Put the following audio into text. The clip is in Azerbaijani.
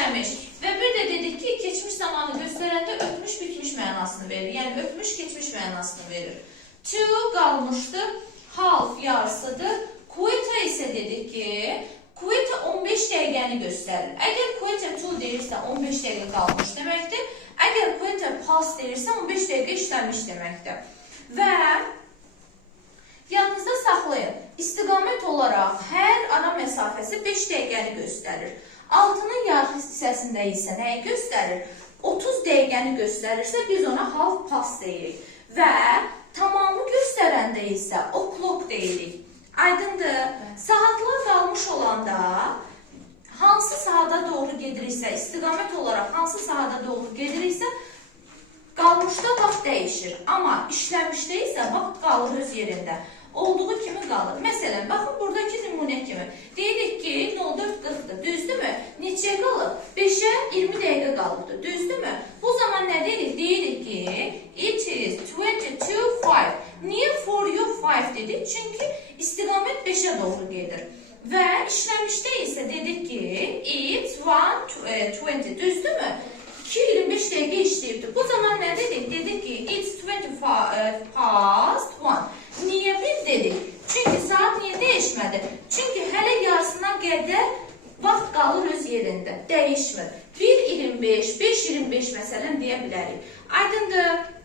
işləmiş. Və bir də dedik ki, keçmiş zamanı göstərəndə ötmüş bitmiş mənasını verir. Yəni ötmüş keçmiş mənasını verir. To qalmışdı, half yarısıdır. Quota isə dedik ki, quota 15 dəqiqəni göstərir. Əgər quota to deyirsə 15 dəqiqə qalmış deməkdir. Əgər quota past deyirsə 15 dəqiqə işləmiş deməkdir. Və yadınızda saxlayın, istiqamət olaraq hər ara məsafəsi 5 dəqiqəni göstərir. Altının yarı hissəsində isə nəyi göstərir? 30 dəqiqəni göstərirsə biz ona half past deyirik. Və tamamı göstərəndə isə o'clock deyirik. Aydındır. Saatlar qalmış olanda hansı sahada doğru gediriksə, istiqamət olaraq hansı sahada doğru gediriksə, qalmışda vaxt dəyişir. Amma işləmişdə isə vaxt qalır öz yerində. Olduğu kimi qalır. Məsələn, baxın buradakı nümunə kimi. Deyirik ki, 04:40-dır. Düzdürmü? Neçəyə qalıb? 5-ə 20 dəqiqə qalıbdır. Düzdürmü? Bu zaman nə deyirik? Deyirik ki, it is 22:05. Niyə for you 5 dedik? Çünki istiqamət 5-ə doğru gedir. Və işləmişdə isə dedik ki, it's 1:20. Düzdürmü? 2:25 dəqiqə işləyibdir. Bu zaman nə dedik? Dedik ki, it's 20 past 1. Niyə bir dedik? Çünki saat niyə dəyişmədi? Çünki hələ yarısına qədər vaxt qalır öz yerində. Dəyişmir. 1:25, 5:25 məsələn deyə bilərik. Aydındır.